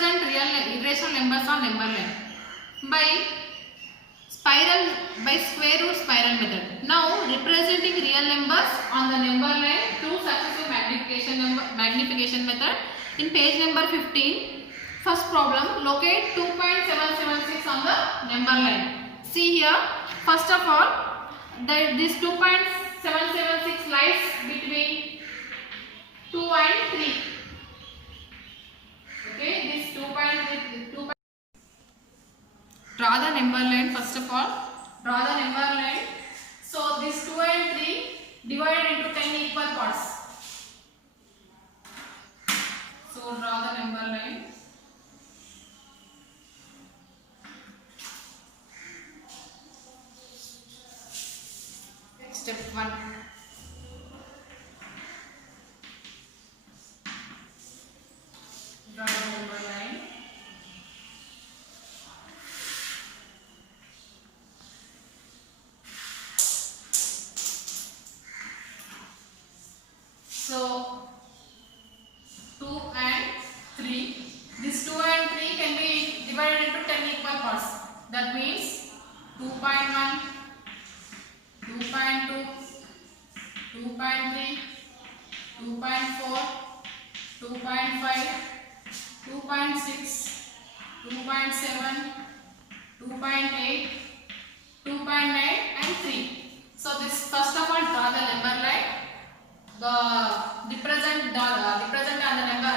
represent real irrational numbers on number line by square root spiral method. Now representing real numbers on the number line through successive magnification method in page number 15. First problem, locate 2.776 on the number line. See here, first of all, this 2.776 lies between 2 and 3. Okay, this 2. Draw the number line. First of all, draw the number line. So this 2 and 3 divided into 10 equal parts. So draw the number line. Step 1. Draw the number line. So 2 and 3. This 2 and 3 can be divided into 10 equal parts. That means 2.1, 2.2, 2.3, 2.4, 2.5, 2.6, 2.7, 2.8, 2.9 and 3. So this first of all draw the number line. The present on the number.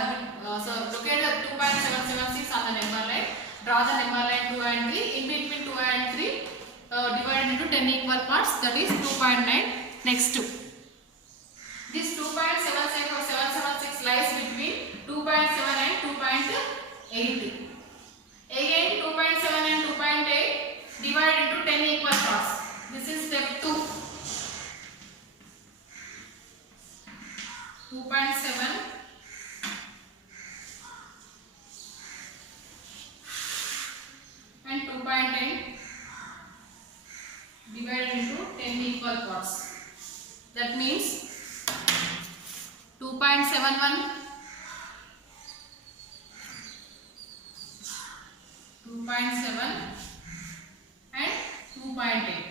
So locate the 2.776 on the number line. Draw the number line 2 and 3. In between 2 and 3, divided into 10 equal parts. That is 2.9. Next 2. This 2.776 lies between 2.7 and 2.8. Again 2.7 and 2.8 divided into 10 equal parts. This is step 2. 2.7 and 2.8 divided into 10 equal parts. That means 2.71, 2.7 and 2.8.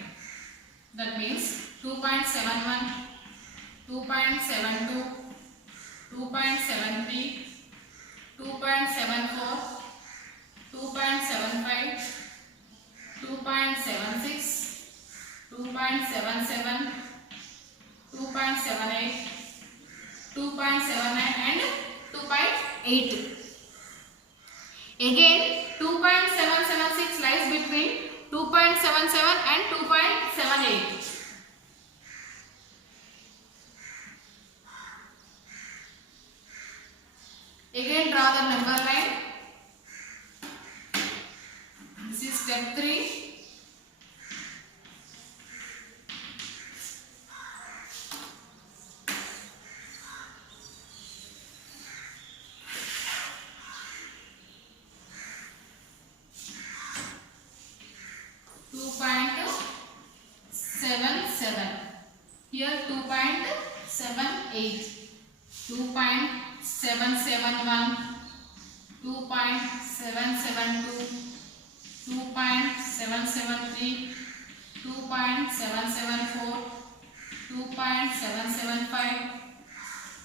That means 2.71, 2.72, 2.73, 2.74, 2.75, 2.76, 2.77, 2.78, 2.79 and 2.8. Again 2.776 lies between 2.77 and 2.78. Again draw the number line. This is step 3. Here 2.78, 2.771, 2.772, 2.773, 2.774, 2.775,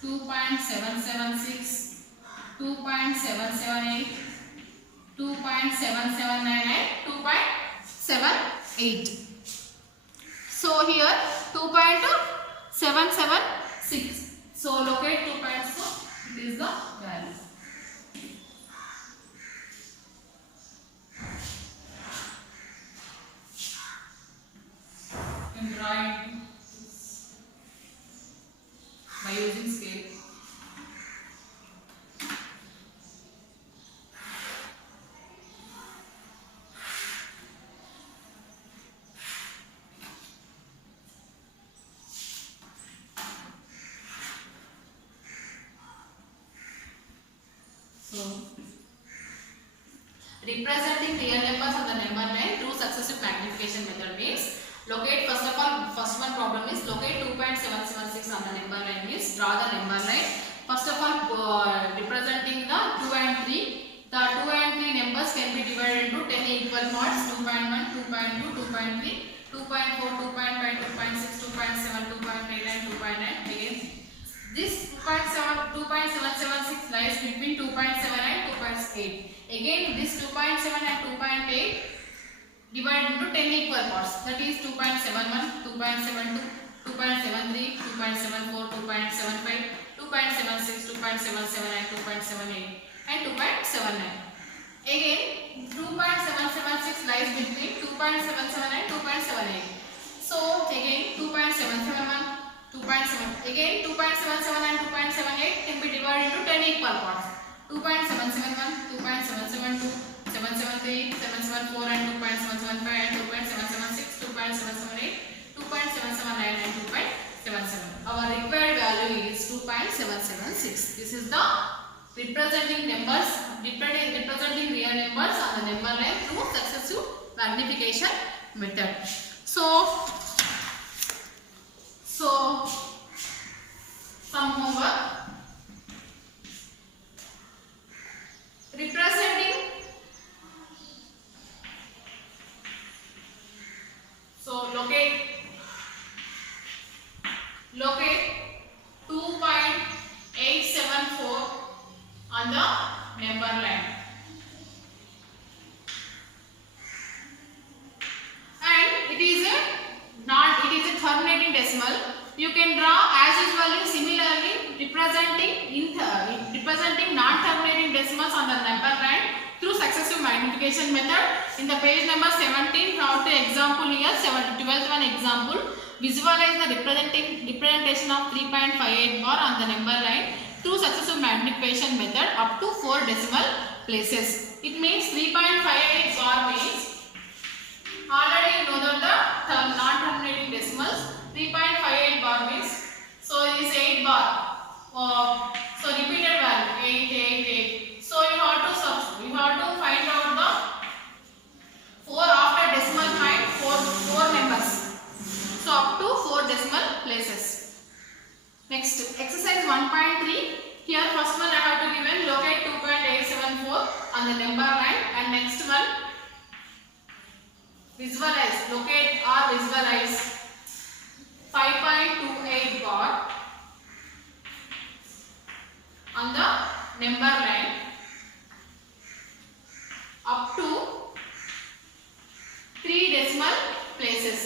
2.776, 2.778, 2.779 and 2.78. So here 2.776. So locate 2. So it is the value. You can draw it by using scale. So, representing real numbers on the number line through successive magnification method means locate, first of all, first one problem is locate 2.776 on the number line means draw the number line. First of all, representing the 2 and 3 the 2 and 3 numbers can be divided into 10 equal parts: 2.1, 2.2, 2.3, 2.4, 2.5, 2.6, 2.7, 2.8 and 2.9. Again, this 2.776 lies between 2.7 and 2.8. Again, this 2.7 and 2.8 divided into 10 equal parts. That is 2.71, 2.72, 2.73, 2.74, 2.75, 2.76, 2.77 and 2.78 and 2.79. Again, 2.776 lies between 2.77 and 2.78. So again 2.771, 2.7. Again 2.77 and 2.78 can be divided into 10 equal parts. 2.771, 2.772, 773, 774 and 2.775 and 2.776, 2.778, 2.779 and 2.77. Our required value is 2.776. This is the representing numbers, representing real numbers on the number line through successive magnification method. So some homework. Representing. So locate 2.874 on the number line. And it is a terminating decimal. You can draw as usually similarly representing non-terminating decimals on the number line through successive magnification method. In the page number 17, we have the example here, 12th one example. Visualize the representation of 3.58 bar on the number line through successive magnification method up to 4 decimal places. It means 3.58 bar means, already you know that the non-terminating decimals. 3.58 bar means, so it is 8 bar. So repeated value 8, 8, 8. So you have to find out the 4 after decimal point, 4 numbers. So up to 4 decimal places. Next, exercise 1.3. Here first one I have to given locate 2.874 on the number line, and next one visualize, locate or visualize 5.28 bar on the number line up to 3 decimal places.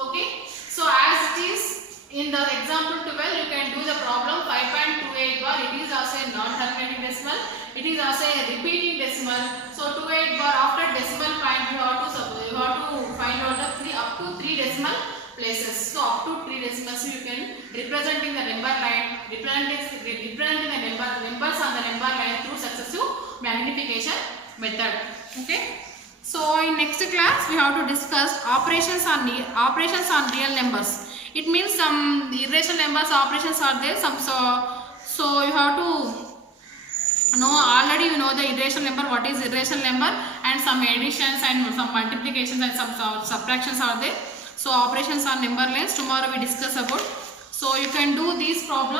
Okay, so as it is in the example 12, you can do the problem. 5.28 bar, it is also a non-terminating decimal, it is also a repeating decimal. So 28 bar after decimal point you have to find out the up to 3 decimal places. So up to 3 decimals you can representing the number line, representing the numbers on the number line through successive magnification method. Okay. So in next class we have to discuss operations on real numbers. It means some irrational numbers operations are there. So you have to know, already you know the irrational number, what is irrational number, and some additions and some multiplications and some subtractions are there. So operations on number lines tomorrow we discuss about. So you can do these problems.